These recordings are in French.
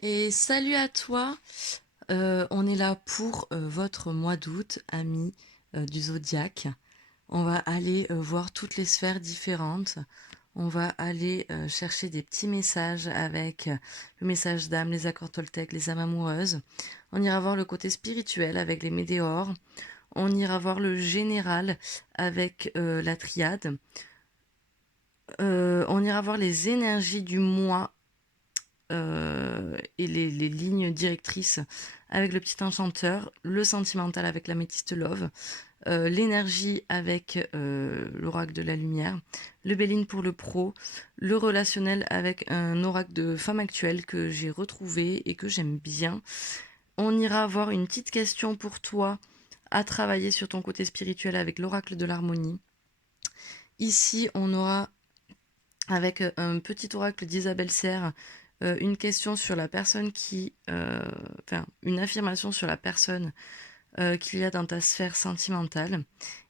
Et salut à toi. On est là pour votre mois d'août, amis du zodiaque. On va aller voir toutes les sphères différentes. On va aller chercher des petits messages avec le message d'âme, les accords Toltec, les âmes amoureuses. On ira voir le côté spirituel avec les météores. On ira voir le général avec la triade. On ira voir les énergies du mois et les lignes directrices avec le petit enchanteur, le sentimental avec l'améthyste love, l'énergie avec l'oracle de la lumière, le Béline pour le pro, le relationnel avec un oracle de femme actuelle que j'ai retrouvé et que j'aime bien. On ira avoir une petite question pour toi à travailler sur ton côté spirituel avec l'oracle de l'harmonie. Ici, on aura avec un petit oracle d'Isabelle Serre, une question sur la personne enfin, une affirmation sur la personne qu'il y a dans ta sphère sentimentale.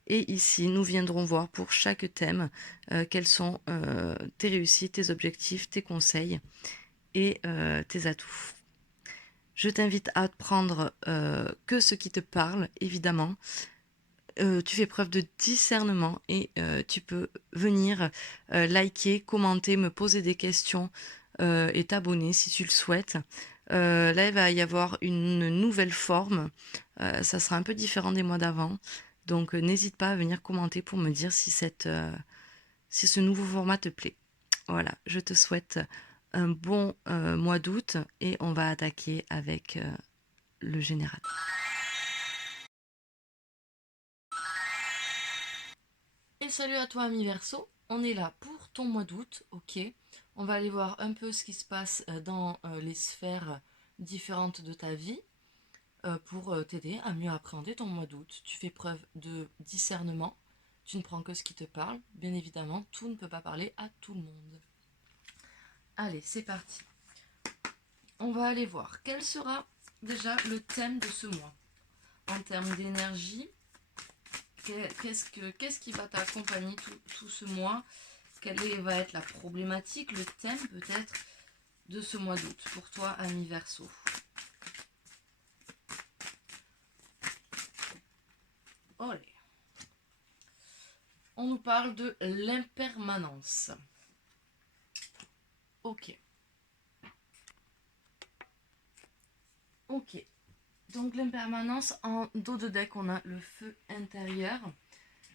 Et ici, nous viendrons voir pour chaque thème quelles sont tes réussites, tes objectifs, tes conseils et tes atouts. Je t'invite à prendre que ce qui te parle, évidemment. Tu fais preuve de discernement et tu peux venir liker, commenter, me poser des questions et t'abonner si tu le souhaites. Là, il va y avoir une nouvelle forme. Ça sera un peu différent des mois d'avant. Donc, n'hésite pas à venir commenter pour me dire si ce nouveau format te plaît. Voilà, je te souhaite un bon mois d'août et on va attaquer avec le général. Et salut à toi, ami Verseau. On est là pour ton mois d'août, ok. On va aller voir un peu ce qui se passe dans les sphères différentes de ta vie pour t'aider à mieux appréhender ton mois d'août. Tu fais preuve de discernement. Tu ne prends que ce qui te parle. Bien évidemment, tout ne peut pas parler à tout le monde. Allez, c'est parti. On va aller voir quel sera déjà le thème de ce mois en termes d'énergie. Qu'est-ce qui va t'accompagner tout ce mois? Va être la problématique, le thème peut-être de ce mois d'août pour toi, ami Verseau? Olé. On nous parle de l'impermanence. Ok. Ok. Donc l'impermanence, en dos de deck, on a le feu intérieur.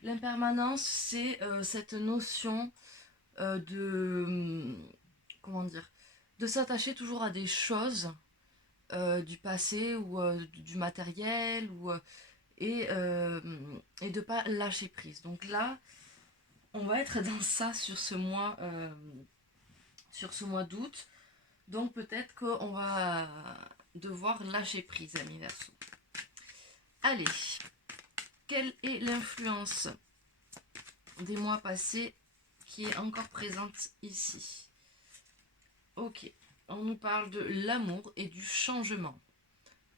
L'impermanence, c'est cette notion de... Comment dire? De s'attacher toujours à des choses du passé ou du matériel et et de pas lâcher prise. Donc là, on va être dans ça sur ce mois d'août. Donc peut-être qu'on va devoir lâcher prise, ami Verseau. Allez, quelle est l'influence des mois passés qui est encore présente ici? Ok, on nous parle de l'amour et du changement.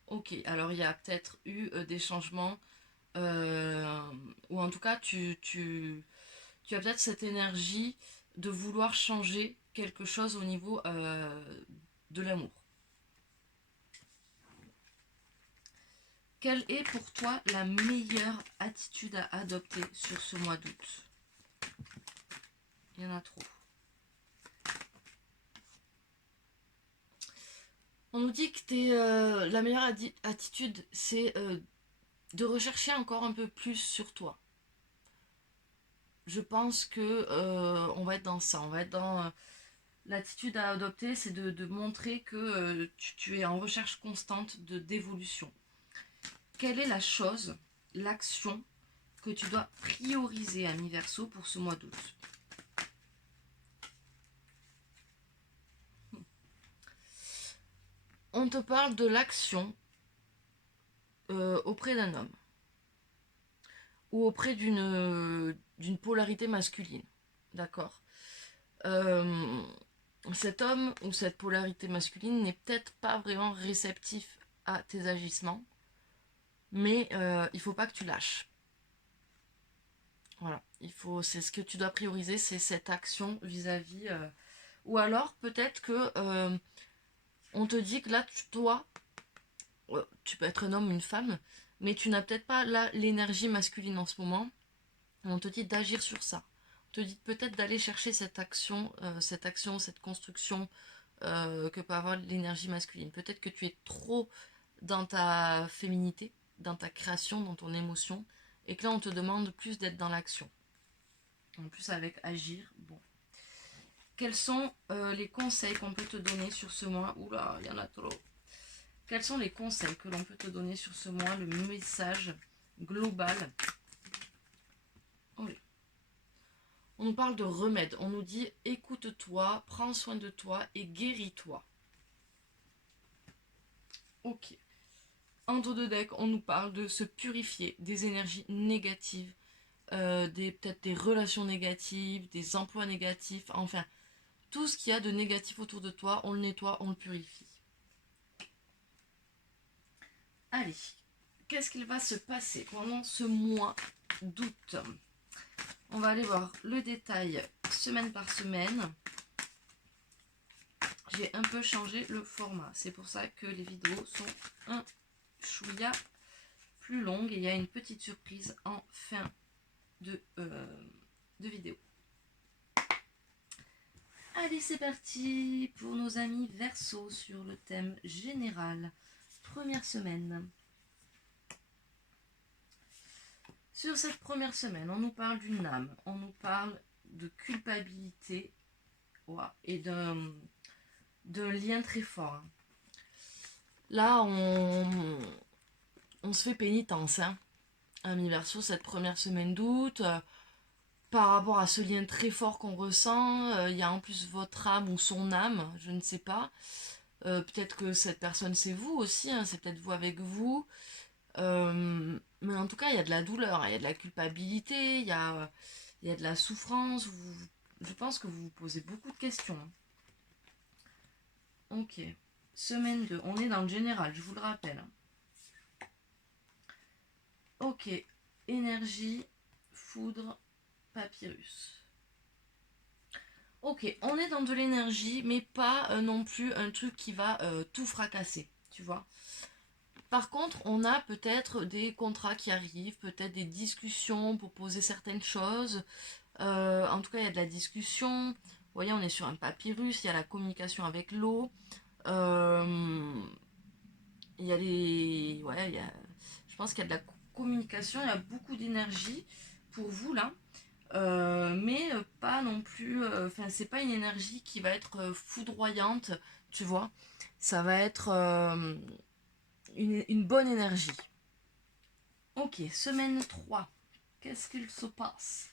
Ok, alors il y a peut-être eu des changements, ou en tout cas tu as peut-être cette énergie de vouloir changer quelque chose au niveau de l'amour. Quelle est pour toi la meilleure attitude à adopter sur ce mois d'août? Il y en a trop. On nous dit que la meilleure attitude, c'est de rechercher encore un peu plus sur toi. Je pense que on va être dans ça. On va être dans l'attitude à adopter, c'est de montrer que tu es en recherche constante d'évolution. Quelle est la chose, l'action que tu dois prioriser, ami Verseau, pour ce mois d'août? On te parle de l'action auprès d'un homme ou auprès d'une polarité masculine. D'accord. euh, Cet homme ou cette polarité masculine n'est peut-être pas vraiment réceptif à tes agissements, mais il faut pas que tu lâches. Voilà, c'est ce que tu dois prioriser, c'est cette action vis-à-vis. Ou alors peut-être que On te dit que là, toi, tu peux être un homme ou une femme, mais tu n'as peut-être pas là l'énergie masculine en ce moment. On te dit d'agir sur ça. On te dit peut-être d'aller chercher cette construction que peut avoir l'énergie masculine. Peut-être que tu es trop dans ta féminité, dans ta création, dans ton émotion, et que là on te demande plus d'être dans l'action. En plus avec agir, bon. Quels sont les conseils qu'on peut te donner sur ce mois? Oula, il y en a trop. Quels sont les conseils que l'on peut te donner sur ce mois? Le message global. Oh, on nous parle de remède. On nous dit écoute-toi, prends soin de toi et guéris-toi. Ok. En dos de deck, on nous parle de se purifier des énergies négatives, peut-être des relations négatives, des emplois négatifs, enfin, tout ce qu'il y a de négatif autour de toi, on le nettoie, on le purifie. Allez, qu'est-ce qu'il va se passer pendant ce mois d'août? On va aller voir le détail semaine par semaine. J'ai un peu changé le format, c'est pour ça que les vidéos sont un chouïa plus longues et il y a une petite surprise en fin de vidéo. Allez, c'est parti pour nos amis Verseau sur le thème général. Première semaine. Sur cette première semaine, on nous parle d'une âme, on nous parle de culpabilité et d'un lien très fort. Là, on se fait pénitence, hein, amis Verseau, cette première semaine d'août. Par rapport à ce lien très fort qu'on ressent, il y a en plus votre âme ou son âme, je ne sais pas. Peut-être que cette personne c'est vous aussi, hein, c'est peut-être vous avec vous. Mais en tout cas, il y a de la douleur, hein, il y a de la culpabilité, il y a de la souffrance. Je pense que vous vous posez beaucoup de questions. Ok. Semaine 2, on est dans le général, je vous le rappelle. Ok. Énergie, foudre, papyrus. Ok, on est dans de l'énergie, mais pas non plus un truc qui va tout fracasser, tu vois. Par contre, on a peut-être des contrats qui arrivent, peut-être des discussions pour poser certaines choses. En tout cas, il y a de la discussion. Vous voyez, on est sur un papyrus, il y a la communication avec l'eau. Il y a les... Ouais, je pense qu'il y a de la communication, il y a beaucoup d'énergie pour vous là. Mais pas non plus. Enfin, c'est pas une énergie qui va être foudroyante, tu vois. Ça va être une bonne énergie. Ok, semaine 3. Qu'est-ce qu'il se passe?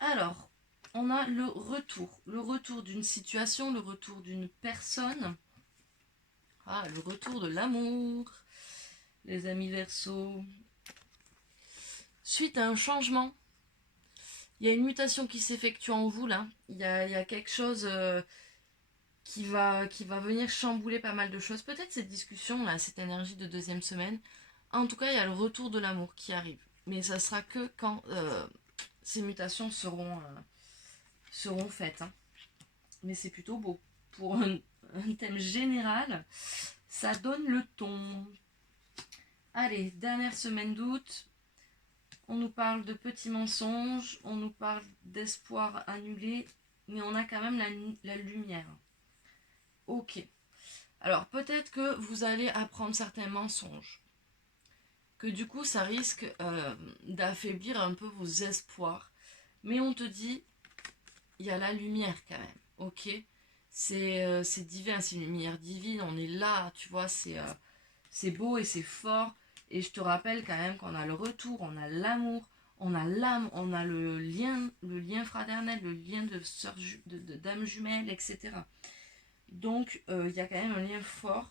Alors, on a le retour. Le retour d'une situation, le retour d'une personne. Ah, le retour de l'amour, les amis Verseau. Suite à un changement, il y a une mutation qui s'effectue en vous là. Il y a quelque chose qui va venir chambouler pas mal de choses. Peut-être cette discussion là, cette énergie de deuxième semaine. En tout cas, il y a le retour de l'amour qui arrive. Mais ça sera que quand ces mutations seront faites. Hein. Mais c'est plutôt beau. Pour un thème général, ça donne le ton. Allez, dernière semaine d'août. On nous parle de petits mensonges, on nous parle d'espoir annulé, mais on a quand même la lumière. Ok. Alors peut-être que vous allez apprendre certains mensonges. Que du coup ça risque d'affaiblir un peu vos espoirs. Mais on te dit, il y a la lumière quand même. Ok. C'est divin, c'est une lumière divine, on est là, tu vois, c'est beau et c'est fort. Et je te rappelle quand même qu'on a le retour, on a l'amour, on a l'âme, on a le lien fraternel, le lien de sœurs, de dames jumelles, etc. Donc il y a quand même un lien fort.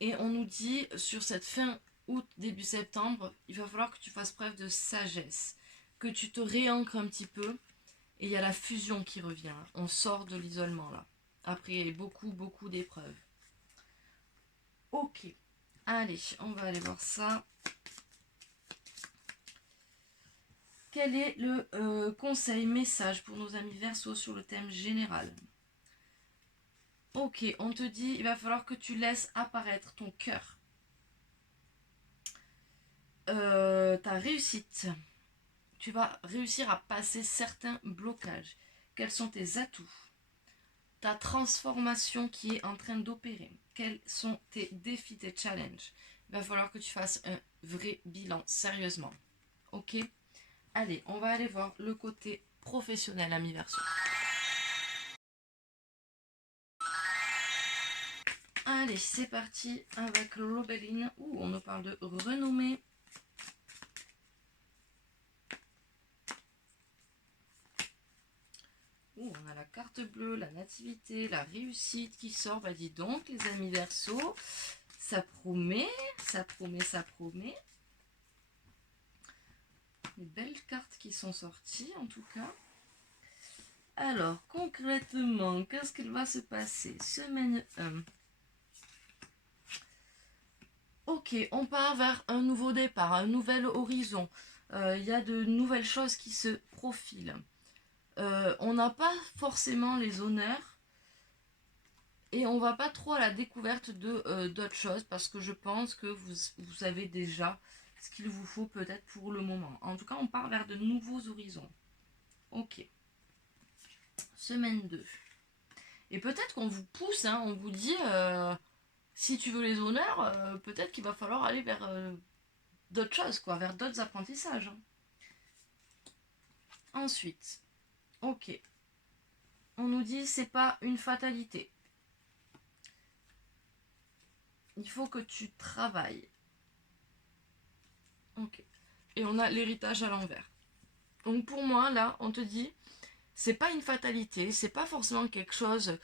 Et on nous dit sur cette fin août, début septembre, il va falloir que tu fasses preuve de sagesse, que tu te réancres un petit peu. Et il y a la fusion qui revient. On sort de l'isolement là. Après beaucoup d'épreuves. Ok. Allez, on va aller voir ça. Quel est le conseil, message pour nos amis Verseau sur le thème général? Ok, on te dit, il va falloir que tu laisses apparaître ton cœur. Ta réussite. Tu vas réussir à passer certains blocages. Quels sont tes atouts? Ta transformation qui est en train d'opérer. Quels sont tes défis, tes challenges? Il va falloir que tu fasses un vrai bilan, sérieusement. Ok? Allez, on va aller voir le côté professionnel à mi-version. Allez, c'est parti avec l'Obeline. Ouh, on nous parle de renommée. Ouh, on a la carte bleue, la nativité, la réussite qui sort. Bah dis donc, les amis Verseau, ça promet, ça promet, ça promet. Des belles cartes qui sont sorties en tout cas. Alors, concrètement, qu'est-ce qu'il va se passer? Semaine 1. Ok, on part vers un nouveau départ, un nouvel horizon. Il y a de nouvelles choses qui se profilent. On n'a pas forcément les honneurs et on va pas trop à la découverte de d'autres choses parce que je pense que vous avez déjà ce qu'il vous faut peut-être pour le moment. En tout cas, on part vers de nouveaux horizons. Ok. Semaine 2. Et peut-être qu'on vous pousse, hein, on vous dit, si tu veux les honneurs, peut-être qu'il va falloir aller vers d'autres choses, quoi, vers d'autres apprentissages. Hein. Ensuite, ok, on nous dit c'est pas une fatalité. Il faut que tu travailles. Ok. Et on a l'héritage à l'envers. Donc pour moi, là, on te dit, c'est pas une fatalité, c'est pas forcément quelque chose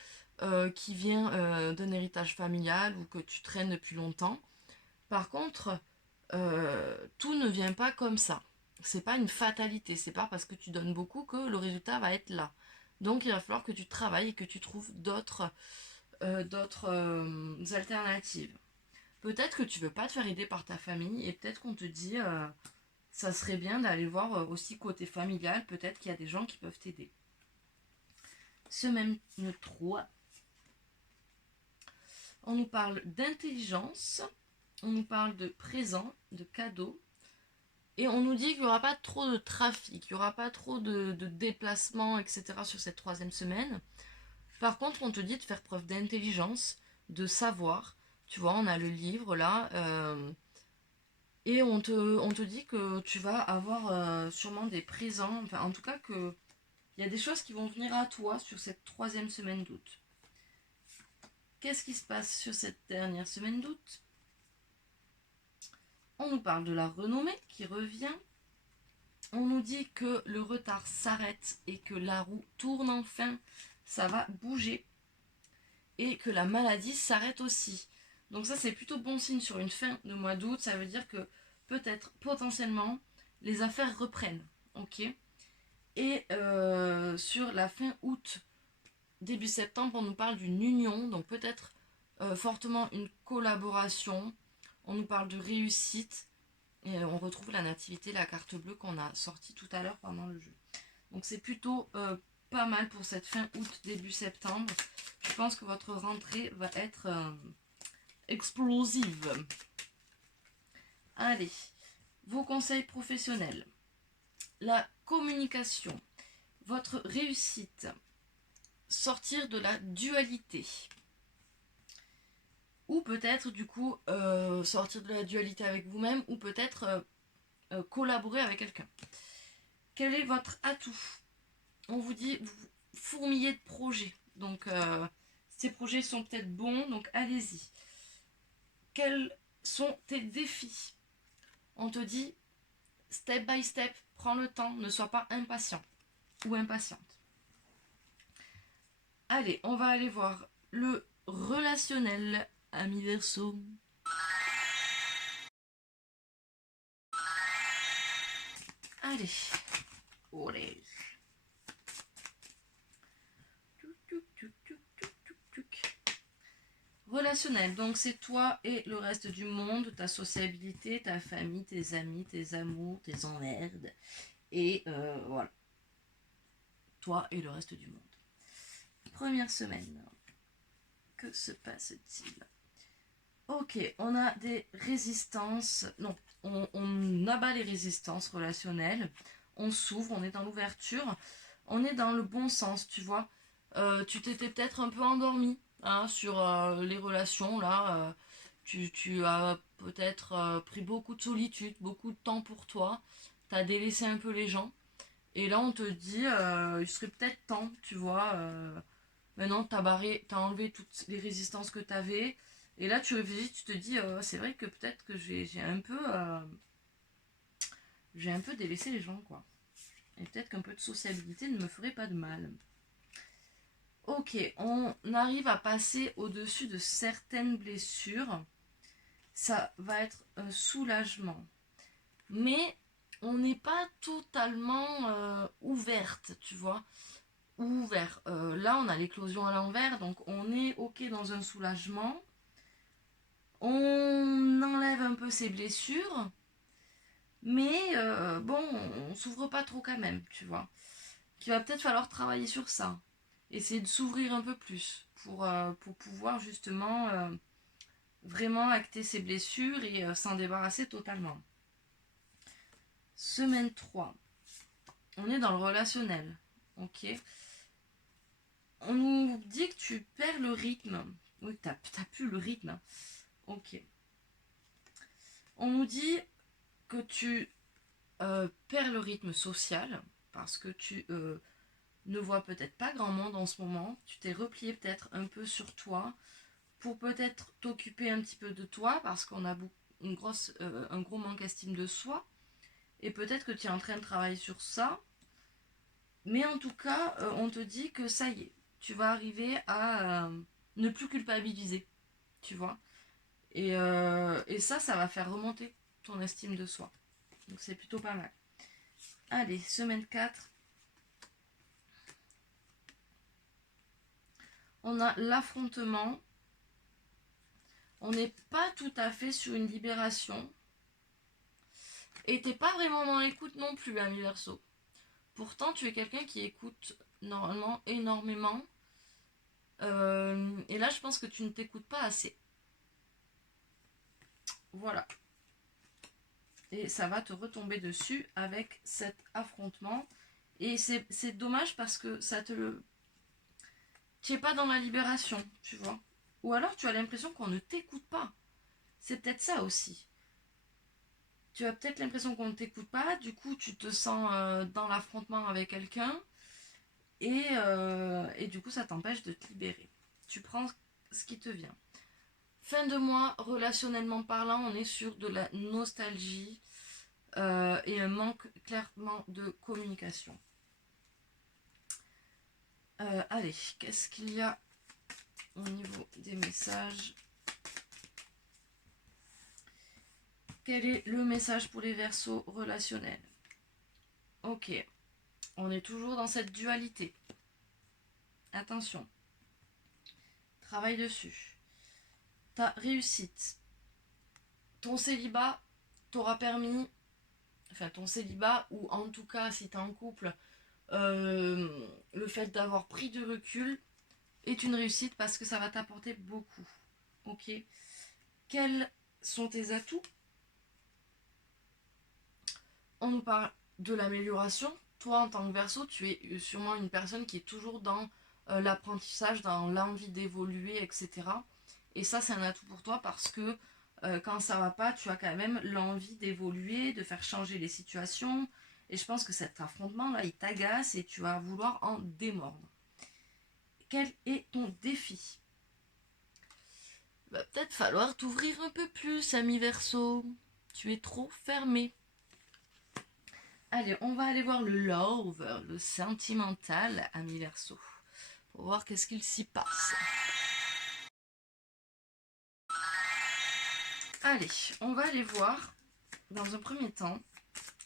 qui vient d'un héritage familial ou que tu traînes depuis longtemps. Par contre, tout ne vient pas comme ça. C'est pas une fatalité, c'est pas parce que tu donnes beaucoup que le résultat va être là. Donc il va falloir que tu travailles et que tu trouves d'autres alternatives. Peut-être que tu veux pas te faire aider par ta famille et peut-être qu'on te dit ça serait bien d'aller voir aussi côté familial, peut-être qu'il y a des gens qui peuvent t'aider. Semaine 3, on nous parle d'intelligence, on nous parle de présent, de cadeaux, et on nous dit qu'il n'y aura pas trop de trafic, il n'y aura pas trop de déplacements, etc. sur cette troisième semaine. Par contre, on te dit de faire preuve d'intelligence, de savoir. Tu vois, on a le livre là, et on te dit que tu vas avoir sûrement des présents, enfin en tout cas que il y a des choses qui vont venir à toi sur cette troisième semaine d'août. Qu'est-ce qui se passe sur cette dernière semaine d'août? On nous parle de la renommée qui revient. On nous dit que le retard s'arrête et que la roue tourne enfin. Ça va bouger. Et que la maladie s'arrête aussi. Donc ça c'est plutôt bon signe sur une fin de mois d'août. Ça veut dire que peut-être potentiellement les affaires reprennent. Ok. Et sur la fin août, début septembre, on nous parle d'une union. Donc peut-être fortement une collaboration. On nous parle de réussite. Et on retrouve la nativité, la carte bleue qu'on a sortie tout à l'heure pendant le jeu. Donc c'est plutôt pas mal pour cette fin août, début septembre. Je pense que votre rentrée va être explosive. Allez, vos conseils professionnels. La communication, votre réussite, sortir de la dualité. Ou peut-être du coup sortir de la dualité avec vous-même ou peut-être collaborer avec quelqu'un. Quel est votre atout? On vous dit vous fourmillez de projets. Donc ces projets sont peut-être bons, donc allez-y. Quels sont tes défis? On te dit step by step, prends le temps, ne sois pas impatient ou impatiente. Allez, on va aller voir le relationnel, ami Verseau. Allez, olé. Relationnel, donc c'est toi et le reste du monde, ta sociabilité, ta famille, tes amis, tes amours, tes emmerdes. Et voilà, toi et le reste du monde. Première semaine. Que se passe-t-il? Ok, on a des résistances. Non, on abat les résistances relationnelles. On s'ouvre, on est dans l'ouverture. On est dans le bon sens, tu vois. Tu t'étais peut-être un peu endormi hein, sur les relations, là. Tu as peut-être pris beaucoup de solitude, beaucoup de temps pour toi. Tu as délaissé un peu les gens. Et là, on te dit, il serait peut-être temps, tu vois. Maintenant, t'as enlevé toutes les résistances que t'avais. Et là, tu réfléchis, tu te dis, c'est vrai que peut-être que j'ai un peu délaissé les gens, quoi. Et peut-être qu'un peu de sociabilité ne me ferait pas de mal. Ok, on arrive à passer au-dessus de certaines blessures. Ça va être un soulagement. Mais on n'est pas totalement ouverte, tu vois. Ouvert. Là, on a l'éclosion à l'envers, donc on est ok dans un soulagement. On enlève un peu ses blessures, mais bon, on s'ouvre pas trop quand même, tu vois. Qu'il va peut-être falloir travailler sur ça. Essayer de s'ouvrir un peu plus pour pouvoir justement vraiment acter ses blessures et s'en débarrasser totalement. Semaine 3. On est dans le relationnel. Ok. On nous dit que tu perds le rythme. Oui, t'as plus le rythme. Ok. On nous dit que tu perds le rythme social parce que tu ne vois peut-être pas grand monde en ce moment. Tu t'es replié peut-être un peu sur toi pour peut-être t'occuper un petit peu de toi parce qu'on a un gros manque d'estime de soi. Et peut-être que tu es en train de travailler sur ça. Mais en tout cas, on te dit que ça y est, tu vas arriver à ne plus culpabiliser, tu vois. Et ça va faire remonter ton estime de soi. Donc c'est plutôt pas mal. Allez, semaine 4. On a l'affrontement. On n'est pas tout à fait sur une libération. Et t'es pas vraiment dans l'écoute non plus, ami Verseau. Pourtant, tu es quelqu'un qui écoute normalement énormément. Et là, je pense que tu ne t'écoutes pas assez. Voilà. Et ça va te retomber dessus avec cet affrontement. Et c'est dommage parce que ça te le... Tu n'es pas dans la libération, tu vois. Ou alors tu as l'impression qu'on ne t'écoute pas. C'est peut-être ça aussi. Tu as peut-être l'impression qu'on ne t'écoute pas, du coup tu te sens dans l'affrontement avec quelqu'un et du coup ça t'empêche de te libérer. Tu prends ce qui te vient. Fin de mois, relationnellement parlant, on est sur de la nostalgie et un manque clairement de communication. Allez, qu'est-ce qu'il y a au niveau des messages? Quel est le message pour les Verseaux relationnels? Ok, on est toujours dans cette dualité. Attention, travaille dessus. Ta réussite, ton célibat t'aura permis, enfin ton célibat, ou en tout cas si t'es en couple, le fait d'avoir pris du recul est une réussite parce que ça va t'apporter beaucoup. Ok. Quels sont tes atouts? On nous parle de l'amélioration. Toi, en tant que Verseau, tu es sûrement une personne qui est toujours dans l'apprentissage, dans l'envie d'évoluer, etc. Et ça, c'est un atout pour toi parce que quand ça va pas, tu as quand même l'envie d'évoluer, de faire changer les situations. Et je pense que cet affrontement-là, il t'agace et tu vas vouloir en démordre. Quel est ton défi? Va peut-être falloir t'ouvrir un peu plus, ami Verseau. Tu es trop fermé. Allez, on va aller voir le love, le sentimental, ami Verseau, pour voir qu'est-ce qu'il s'y passe. Allez, on va aller voir, dans un premier temps,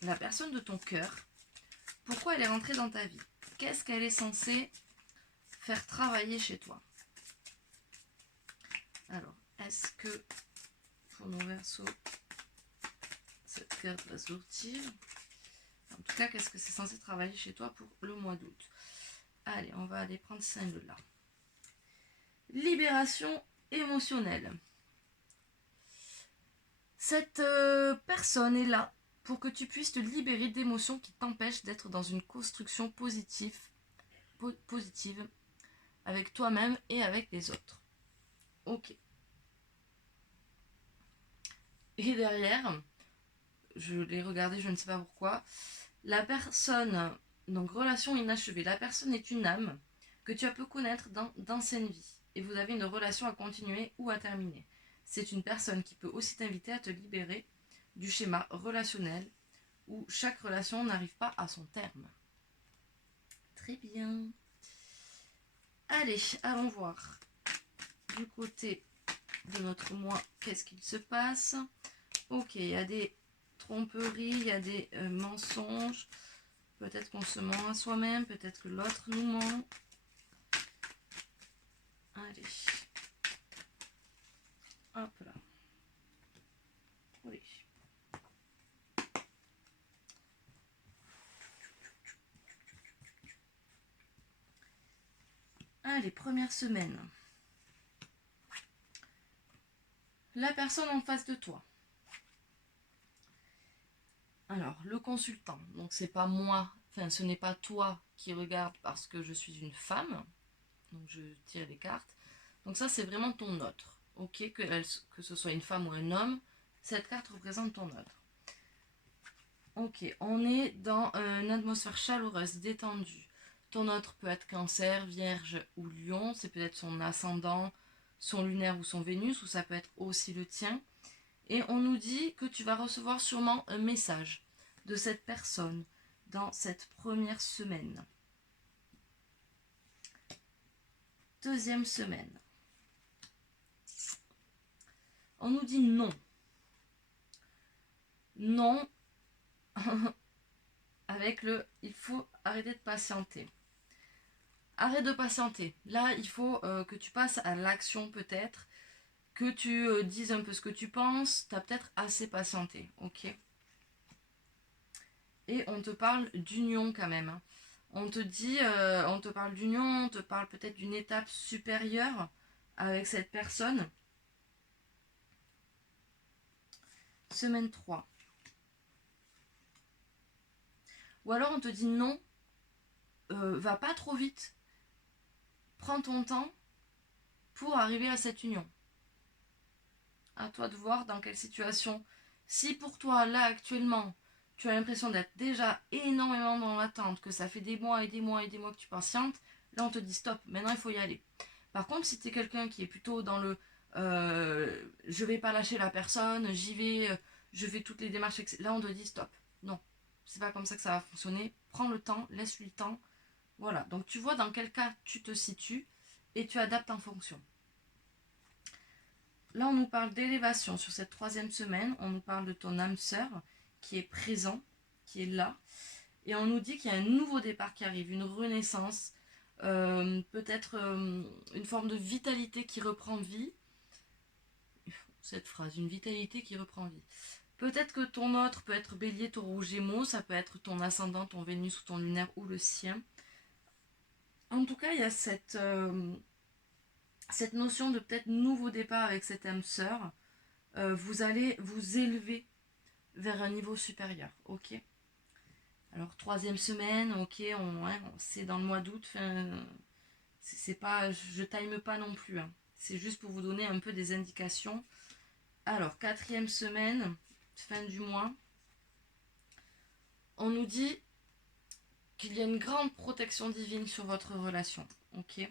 la personne de ton cœur. Pourquoi elle est rentrée dans ta vie? Qu'est-ce qu'elle est censée faire travailler chez toi? Alors, est-ce que pour nos Verseaux, cette carte va sortir? En tout cas, qu'est-ce que c'est censé travailler chez toi pour le mois d'août? Allez, on va aller prendre celle-là. Libération émotionnelle. Cette personne est là pour que tu puisses te libérer d'émotions qui t'empêchent d'être dans une construction positive avec toi-même et avec les autres. Ok. Et derrière, je l'ai regardé, je ne sais pas pourquoi, la personne, donc relation inachevée, la personne est une âme que tu as pu connaître dans d'anciennes vies et vous avez une relation à continuer ou à terminer. C'est une personne qui peut aussi t'inviter à te libérer du schéma relationnel où chaque relation n'arrive pas à son terme. Très bien. Allez, allons voir du côté de notre moi qu'est-ce qu'il se passe. Ok, il y a des tromperies, il y a des mensonges. Peut-être qu'on se ment à soi-même, peut-être que l'autre nous ment. Allez. Hop là. Oui. Allez, première semaine. La personne en face de toi. Alors, le consultant. Donc, c'est pas moi, enfin, ce n'est pas toi qui regarde parce que je suis une femme. Donc, je tire les cartes. Donc, ça, c'est vraiment ton autre. Ok, que ce soit une femme ou un homme, cette carte représente ton autre. Ok, on est dans une atmosphère chaleureuse, détendue. Ton autre peut être Cancer, Vierge ou Lion. C'est peut-être son ascendant, son lunaire ou son Vénus, ou ça peut être aussi le tien. Et on nous dit que tu vas recevoir sûrement un message de cette personne dans cette première semaine. Deuxième semaine. On nous dit non. Non, avec le il faut arrêter de patienter. Arrête de patienter. Là, il faut que tu passes à l'action peut-être, que tu dises un peu ce que tu penses. Tu as peut-être assez patienté, ok? Et on te parle d'union quand même, hein. On te dit, on te parle d'union, on te parle peut-être d'une étape supérieure avec cette personne. Semaine 3. Ou alors on te dit non, va pas trop vite. Prends ton temps pour arriver à cette union. À toi de voir dans quelle situation. Si pour toi, là, actuellement, tu as l'impression d'être déjà énormément dans l'attente, que ça fait des mois et des mois et des mois que tu patientes, là, on te dit stop, maintenant, il faut y aller. Par contre, si tu es quelqu'un qui est plutôt dans le je vais pas lâcher la personne, j'y vais, je fais toutes les démarches, etc. Là, on te dit stop. Non, c'est pas comme ça que ça va fonctionner. Prends le temps, laisse-lui le temps. Voilà, donc tu vois dans quel cas tu te situes et tu adaptes en fonction. Là, on nous parle d'élévation sur cette troisième semaine. On nous parle de ton âme sœur qui est présent, qui est là. Et on nous dit qu'il y a un nouveau départ qui arrive, une renaissance, peut-être une forme de vitalité qui reprend vie. Cette phrase, une vitalité qui reprend vie. Peut-être que ton autre peut être bélier, taureau, gémeaux, ça peut être ton ascendant, ton Vénus ou ton lunaire ou le sien. En tout cas, il y a cette notion de peut-être nouveau départ avec cette âme sœur. Vous allez vous élever vers un niveau supérieur, ok. Alors troisième semaine, ok, c'est dans le mois d'août, c'est pas, je time pas non plus, hein. C'est juste pour vous donner un peu des indications. Alors quatrième semaine, fin du mois, on nous dit qu'il y a une grande protection divine sur votre relation, ok.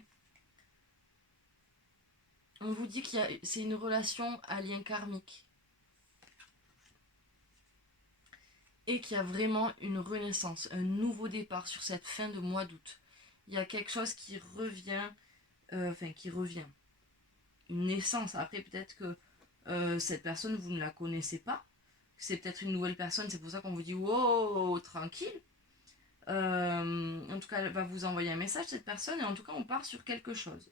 On vous dit que c'est une relation à lien karmique et qu'il y a vraiment une renaissance, un nouveau départ sur cette fin de mois d'août. Il y a quelque chose qui revient, qui revient, une naissance. Après, peut-être que cette personne, vous ne la connaissez pas. C'est peut-être une nouvelle personne, c'est pour ça qu'on vous dit wow, tranquille. En tout cas, elle va vous envoyer un message, cette personne, et en tout cas, on part sur quelque chose.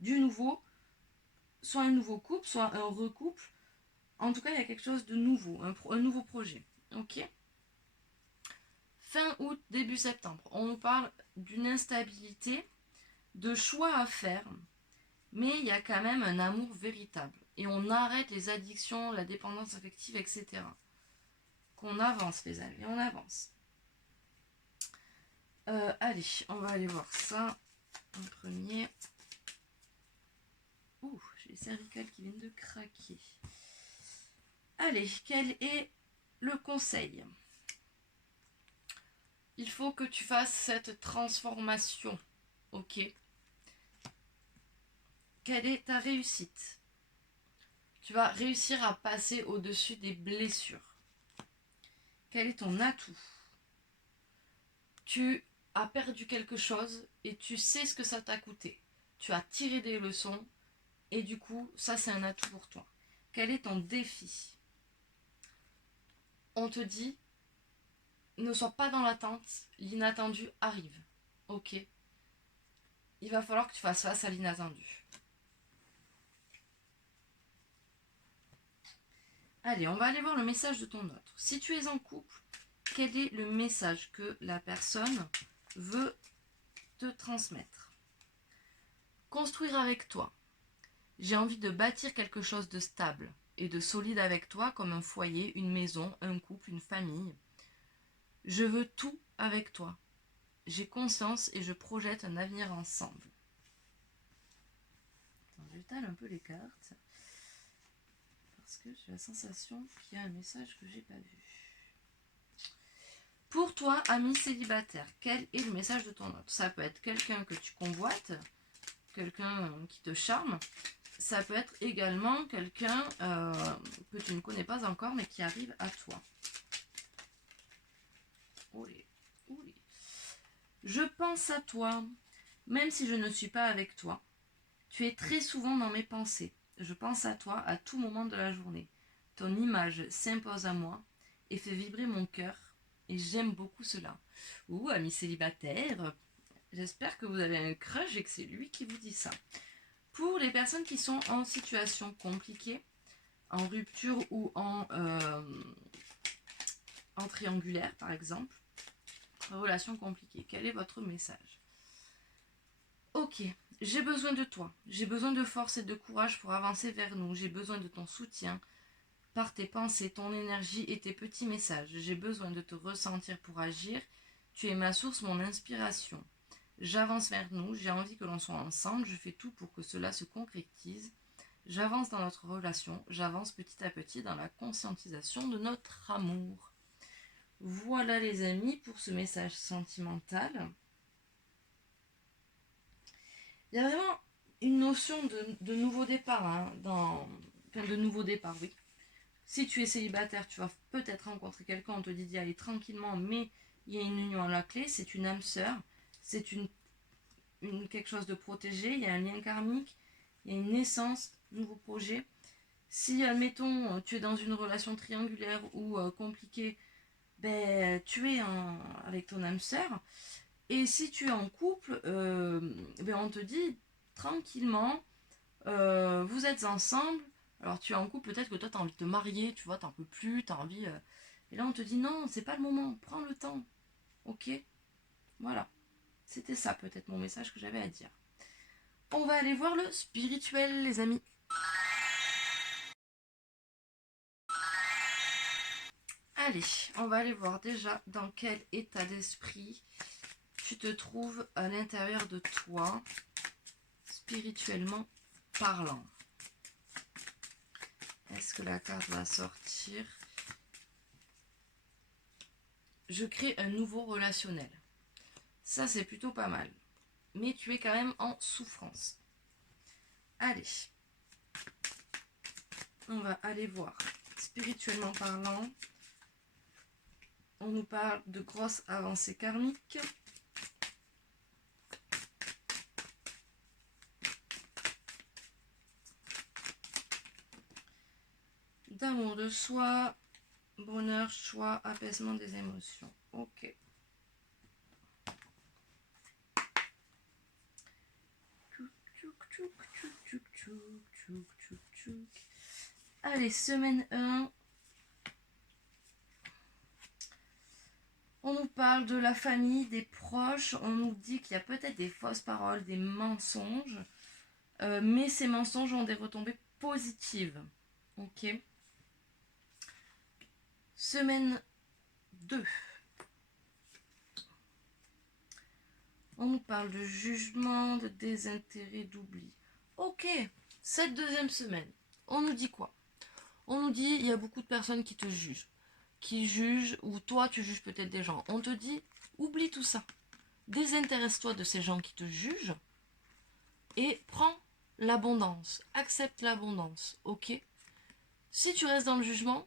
Du nouveau, soit un nouveau couple, soit un recouple. En tout cas, il y a quelque chose de nouveau, un nouveau projet. Ok. Fin août, début septembre, on nous parle d'une instabilité, de choix à faire, mais il y a quand même un amour véritable. Et on arrête les addictions, la dépendance affective, etc. Qu'on avance, les amis, on avance. Allez, on va aller voir ça en premier. Ouh, j'ai les cervicales qui viennent de craquer. Allez, quel est le conseil? Il faut que tu fasses cette transformation. Ok. Quelle est ta réussite? Tu vas réussir à passer au-dessus des blessures. Quel est ton atout? Tu as perdu quelque chose et tu sais ce que ça t'a coûté. Tu as tiré des leçons et du coup, ça c'est un atout pour toi. Quel est ton défi? On te dit, ne sois pas dans l'attente, l'inattendu arrive. Ok. Il va falloir que tu fasses face à l'inattendu. Allez, on va aller voir le message de ton autre. Si tu es en couple, quel est le message que la personne veut te transmettre? Construire avec toi. J'ai envie de bâtir quelque chose de stable et de solide avec toi, comme un foyer, une maison, un couple, une famille. Je veux tout avec toi. J'ai conscience et je projette un avenir ensemble. Attends, j'étale un peu les cartes parce que j'ai la sensation qu'il y a un message que j'ai pas vu. Pour toi, ami célibataire, quel est le message de ton autre? Ça peut être quelqu'un que tu convoites, quelqu'un qui te charme. Ça peut être également quelqu'un que tu ne connais pas encore mais qui arrive à toi. Olé, olé. Je pense à toi, même si je ne suis pas avec toi. Tu es très souvent dans mes pensées. Je pense à toi à tout moment de la journée. Ton image s'impose à moi et fait vibrer mon cœur. Et j'aime beaucoup cela. Ouh, ami célibataire, j'espère que vous avez un crush et que c'est lui qui vous dit ça. Pour les personnes qui sont en situation compliquée, en rupture ou en triangulaire par exemple, relation compliquée, quel est votre message? Ok, j'ai besoin de toi, j'ai besoin de force et de courage pour avancer vers nous, j'ai besoin de ton soutien par tes pensées, ton énergie et tes petits messages. J'ai besoin de te ressentir pour agir, tu es ma source, mon inspiration. J'avance vers nous, j'ai envie que l'on soit ensemble, je fais tout pour que cela se concrétise. J'avance dans notre relation, j'avance petit à petit dans la conscientisation de notre amour. Voilà les amis pour ce message sentimental. Il y a vraiment une notion de nouveau départ, hein, de nouveau départ, oui. Si tu es célibataire, tu vas peut-être rencontrer quelqu'un, on te dit d'y aller tranquillement, mais il y a une union à la clé, c'est une âme sœur, c'est quelque chose de protégé, il y a un lien karmique, il y a une naissance, un nouveau projet. Si, admettons, tu es dans une relation triangulaire ou compliquée, ben, tu es avec ton âme sœur. Et si tu es en couple, ben, on te dit tranquillement, vous êtes ensemble. Alors tu es en couple, peut-être que toi tu as envie de te marier, tu vois, t'en peux plus, tu as envie. Et là on te dit non, c'est pas le moment, prends le temps. Ok. Voilà. C'était ça peut-être mon message que j'avais à dire. On va aller voir le spirituel, les amis. Allez, on va aller voir déjà dans quel état d'esprit tu te trouves à l'intérieur de toi, spirituellement parlant. Est-ce que la carte va sortir? Je crée un nouveau relationnel. Ça, c'est plutôt pas mal. Mais tu es quand même en souffrance. Allez. On va aller voir. Spirituellement parlant, on nous parle de grosses avancées karmiques. D'amour de soi, bonheur, choix, apaisement des émotions. Ok. Allez, semaine 1. On nous parle de la famille, des proches. On nous dit qu'il y a peut-être des fausses paroles, des mensonges. mais ces mensonges ont des retombées positives. Ok. Semaine 2. On nous parle de jugement, de désintérêt, d'oubli. Ok, cette deuxième semaine, on nous dit quoi? On nous dit, il y a beaucoup de personnes qui jugent, ou toi tu juges peut-être des gens. On te dit, oublie tout ça. Désintéresse-toi de ces gens qui te jugent et prends l'abondance. Accepte l'abondance, ok? Si tu restes dans le jugement,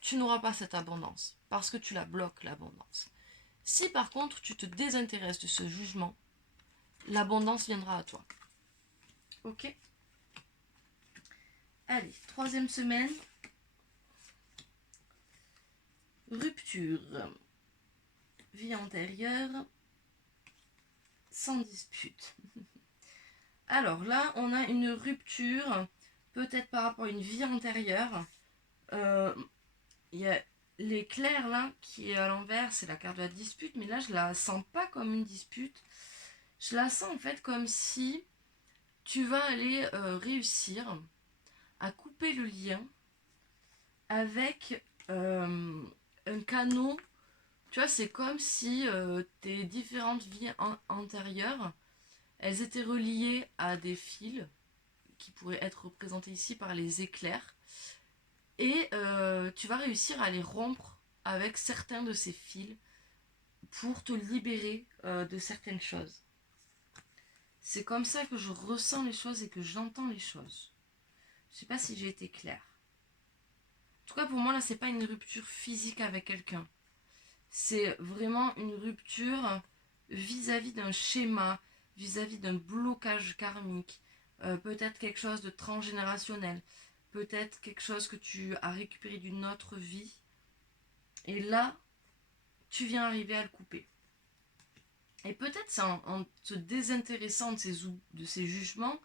tu n'auras pas cette abondance parce que tu la bloques, l'abondance. Si par contre tu te désintéresses de ce jugement, l'abondance viendra à toi. Ok? Allez, troisième semaine. Rupture. Vie antérieure. Sans dispute. Alors là, on a une rupture, peut-être par rapport à une vie antérieure. Il y a l'éclair là, qui est à l'envers, c'est la carte de la dispute, mais là, je la sens pas comme une dispute. Je la sens en fait comme si tu vas aller réussir à couper le lien avec un canot. Tu vois, c'est comme si tes différentes vies antérieures, elles étaient reliées à des fils qui pourraient être représentés ici par les éclairs. Et tu vas réussir à les rompre avec certains de ces fils pour te libérer de certaines choses. C'est comme ça que je ressens les choses et que j'entends les choses. Je sais pas si j'ai été claire. En tout cas, pour moi, là, c'est pas une rupture physique avec quelqu'un. C'est vraiment une rupture vis-à-vis d'un schéma, vis-à-vis d'un blocage karmique, peut-être quelque chose de transgénérationnel, peut-être quelque chose que tu as récupéré d'une autre vie. Et là, tu viens arriver à le couper. Et peut-être c'est en te désintéressant de ces jugements,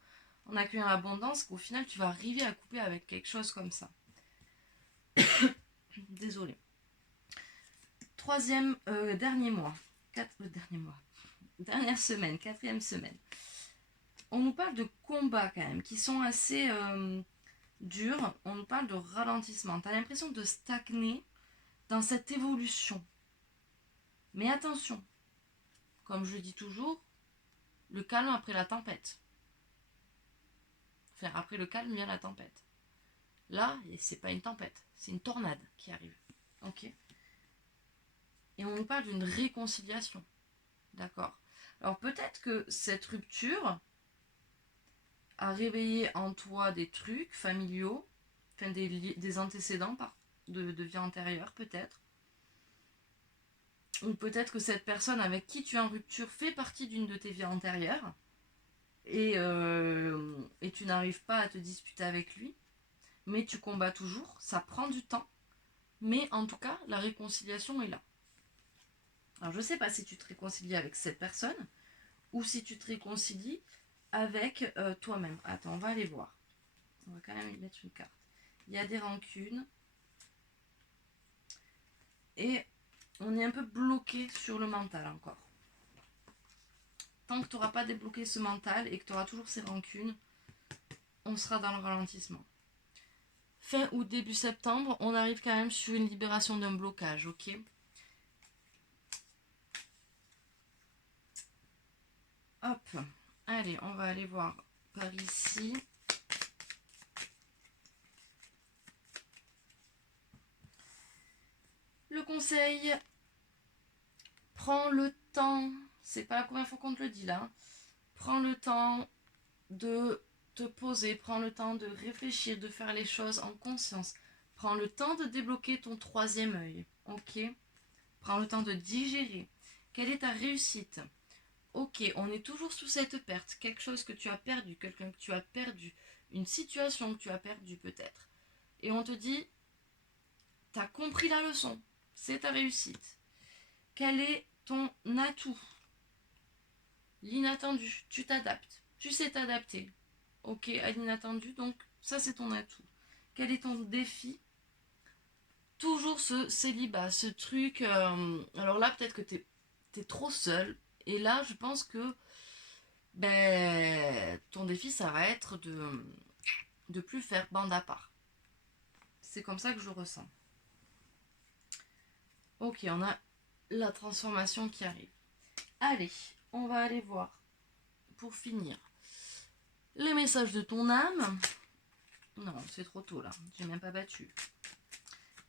en accueillant l'abondance, qu'au final, tu vas arriver à couper avec quelque chose comme ça. Désolée. Dernier mois. Dernière semaine, quatrième semaine. On nous parle de combats quand même, qui sont assez durs. On nous parle de ralentissement. Tu as l'impression de stagner dans cette évolution. Mais attention, comme je dis toujours, le calme après la tempête. Enfin, après le calme vient la tempête. Là, c'est pas une tempête, c'est une tornade qui arrive. Ok. Et on nous parle d'une réconciliation. D'accord. Alors peut-être que cette rupture a réveillé en toi des trucs familiaux, enfin des antécédents de vie antérieure peut-être. Ou peut-être que cette personne avec qui tu es en rupture fait partie d'une de tes vies antérieures et tu n'arrives pas à te disputer avec lui, mais tu combats toujours, ça prend du temps, mais en tout cas la réconciliation est là. Alors je ne sais pas si tu te réconcilies avec cette personne ou si tu te réconcilies avec toi-même. Attends, on va aller voir. On va quand même y mettre une carte. Il y a des rancunes. Et on est un peu bloqué sur le mental encore. Tant que tu n'auras pas débloqué ce mental et que tu auras toujours ces rancunes, on sera dans le ralentissement. Fin août, début septembre, on arrive quand même sur une libération d'un blocage, ok? Hop, allez, on va aller voir par ici. Le conseil, prends le temps, c'est pas la première fois qu'on te le dit là, prends le temps de te poser, prends le temps de réfléchir, de faire les choses en conscience, prends le temps de débloquer ton troisième œil, ok? Prends le temps de digérer. Quelle est ta réussite? Ok, on est toujours sous cette perte, quelque chose que tu as perdu, quelqu'un que tu as perdu, une situation que tu as perdue peut-être. Et on te dit, t'as compris la leçon, c'est ta réussite. Quel est ton atout? L'inattendu, tu t'adaptes, tu sais t'adapter. Ok, à l'inattendu, donc ça c'est ton atout. Quel est ton défi? Toujours ce célibat, ce truc. Alors là, peut-être que t'es trop seul. Et là, je pense que Ben, ton défi, ça va être de plus faire bande à part. C'est comme ça que je le ressens. Ok, on a la transformation qui arrive. Allez, on va aller voir, pour finir, les messages de ton âme. Non, c'est trop tôt là, j'ai même pas battu.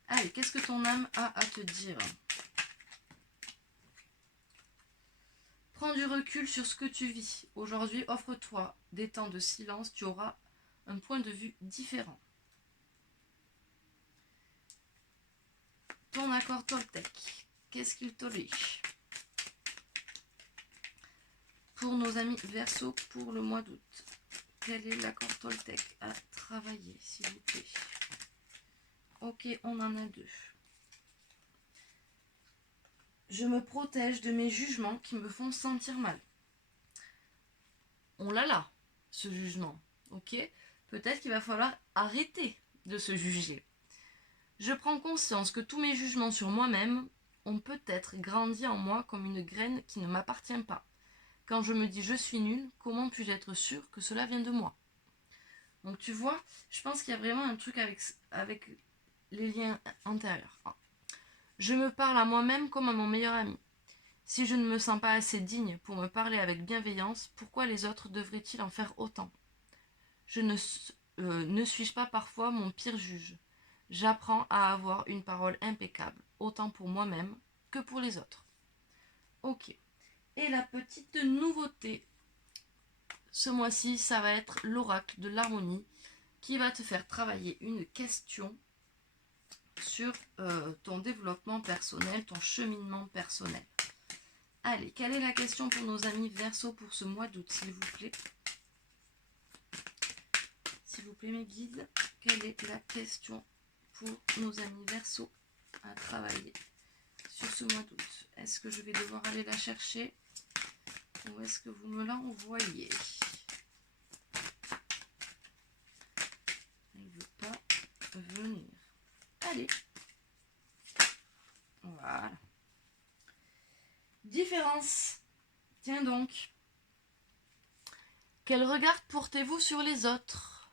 Allez, qu'est-ce que ton âme a à te dire? Prends du recul sur ce que tu vis. Aujourd'hui, offre-toi des temps de silence, tu auras un point de vue différent. Ton accord Toltec, qu'est-ce qu'il te dit pour nos amis Verseau pour le mois d'août? Quel est l'accord Toltec à travailler, s'il vous plaît? Ok, on en a deux. Je me protège de mes jugements qui me font sentir mal. On l'a là, ce jugement. Ok? Peut-être qu'il va falloir arrêter de se juger. Je prends conscience que tous mes jugements sur moi-même ont peut-être grandi en moi comme une graine qui ne m'appartient pas. Quand je me dis je suis nulle, comment puis-je être sûre que cela vient de moi? Donc tu vois, je pense qu'il y a vraiment un truc avec les liens antérieurs. Je me parle à moi-même comme à mon meilleur ami. Si je ne me sens pas assez digne pour me parler avec bienveillance, pourquoi les autres devraient-ils en faire autant? Ne suis-je pas parfois mon pire juge? J'apprends à avoir une parole impeccable, autant pour moi-même que pour les autres. Ok. Et la petite nouveauté, ce mois-ci, ça va être l'oracle de l'harmonie qui va te faire travailler une question sur ton développement personnel, ton cheminement personnel. Allez, quelle est la question pour nos amis Verseau pour ce mois d'août, s'il vous plaît? S'il vous plaît, mes guides, quelle est la question pour nos amis Verseau à travailler sur ce mois d'août? Est-ce que je vais devoir aller la chercher ou est-ce que vous me l'envoyez? Elle ne veut pas venir. Allez. Voilà. Différence. Tiens donc. Quel regard portez-vous sur les autres?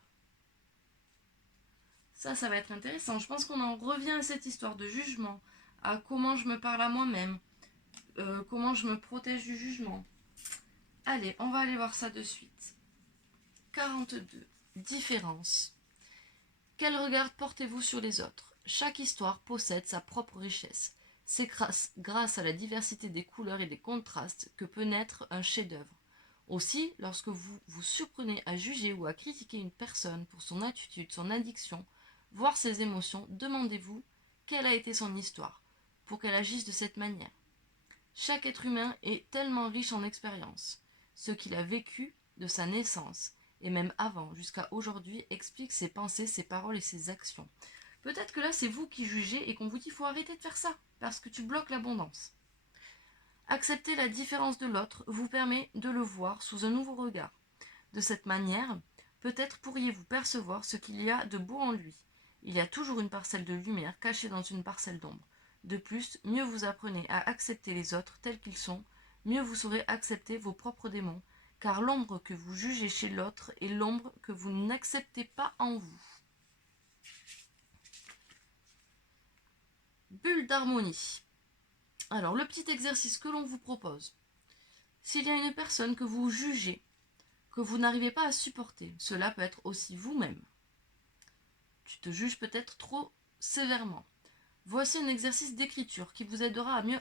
Ça va être intéressant. Je pense qu'on en revient à cette histoire de jugement, à comment je me parle à moi-même, comment je me protège du jugement. Allez, on va aller voir ça de suite. 42. Différence. Quel regard portez-vous sur les autres? Chaque histoire possède sa propre richesse. C'est grâce à la diversité des couleurs et des contrastes que peut naître un chef-d'œuvre. Aussi, lorsque vous vous surprenez à juger ou à critiquer une personne pour son attitude, son addiction, voire ses émotions, demandez-vous quelle a été son histoire, pour qu'elle agisse de cette manière. Chaque être humain est tellement riche en expériences. Ce qu'il a vécu de sa naissance, et même avant, jusqu'à aujourd'hui, explique ses pensées, ses paroles et ses actions. Peut-être que là, c'est vous qui jugez et qu'on vous dit qu'il faut arrêter de faire ça, parce que tu bloques l'abondance. Accepter la différence de l'autre vous permet de le voir sous un nouveau regard. De cette manière, peut-être pourriez-vous percevoir ce qu'il y a de beau en lui. Il y a toujours une parcelle de lumière cachée dans une parcelle d'ombre. De plus, mieux vous apprenez à accepter les autres tels qu'ils sont, mieux vous saurez accepter vos propres démons, car l'ombre que vous jugez chez l'autre est l'ombre que vous n'acceptez pas en vous. Bulle d'harmonie. Alors, le petit exercice que l'on vous propose. S'il y a une personne que vous jugez, que vous n'arrivez pas à supporter, cela peut être aussi vous-même. Tu te juges peut-être trop sévèrement. Voici un exercice d'écriture qui vous aidera à mieux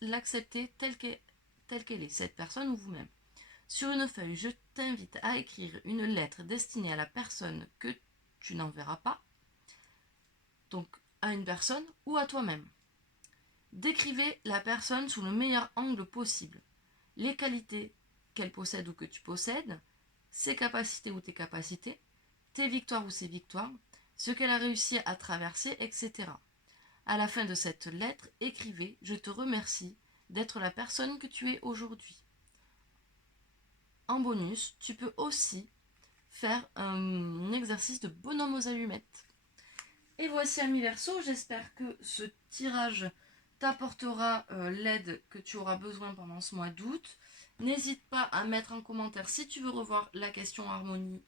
l'accepter telle qu'elle est, cette personne ou vous-même. Sur une feuille, je t'invite à écrire une lettre destinée à la personne que tu n'enverras pas, donc à une personne ou à toi-même. Décrivez la personne sous le meilleur angle possible. Les qualités qu'elle possède ou que tu possèdes, ses capacités ou tes capacités, tes victoires ou ses victoires, ce qu'elle a réussi à traverser, etc. À la fin de cette lettre, écrivez « Je te remercie d'être la personne que tu es aujourd'hui ». En bonus, tu peux aussi faire un exercice de bonhomme aux allumettes. Et voici, amis Verseau, j'espère que ce tirage t'apportera l'aide que tu auras besoin pendant ce mois d'août. N'hésite pas à mettre en commentaire si tu veux revoir la question harmonie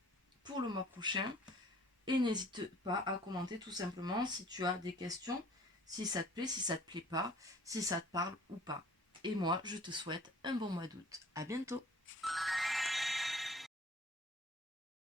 pour le mois prochain. Et n'hésite pas à commenter tout simplement si tu as des questions, si ça te plaît, si ça te plaît pas, si ça te parle ou pas. Et moi, je te souhaite un bon mois d'août. À bientôt!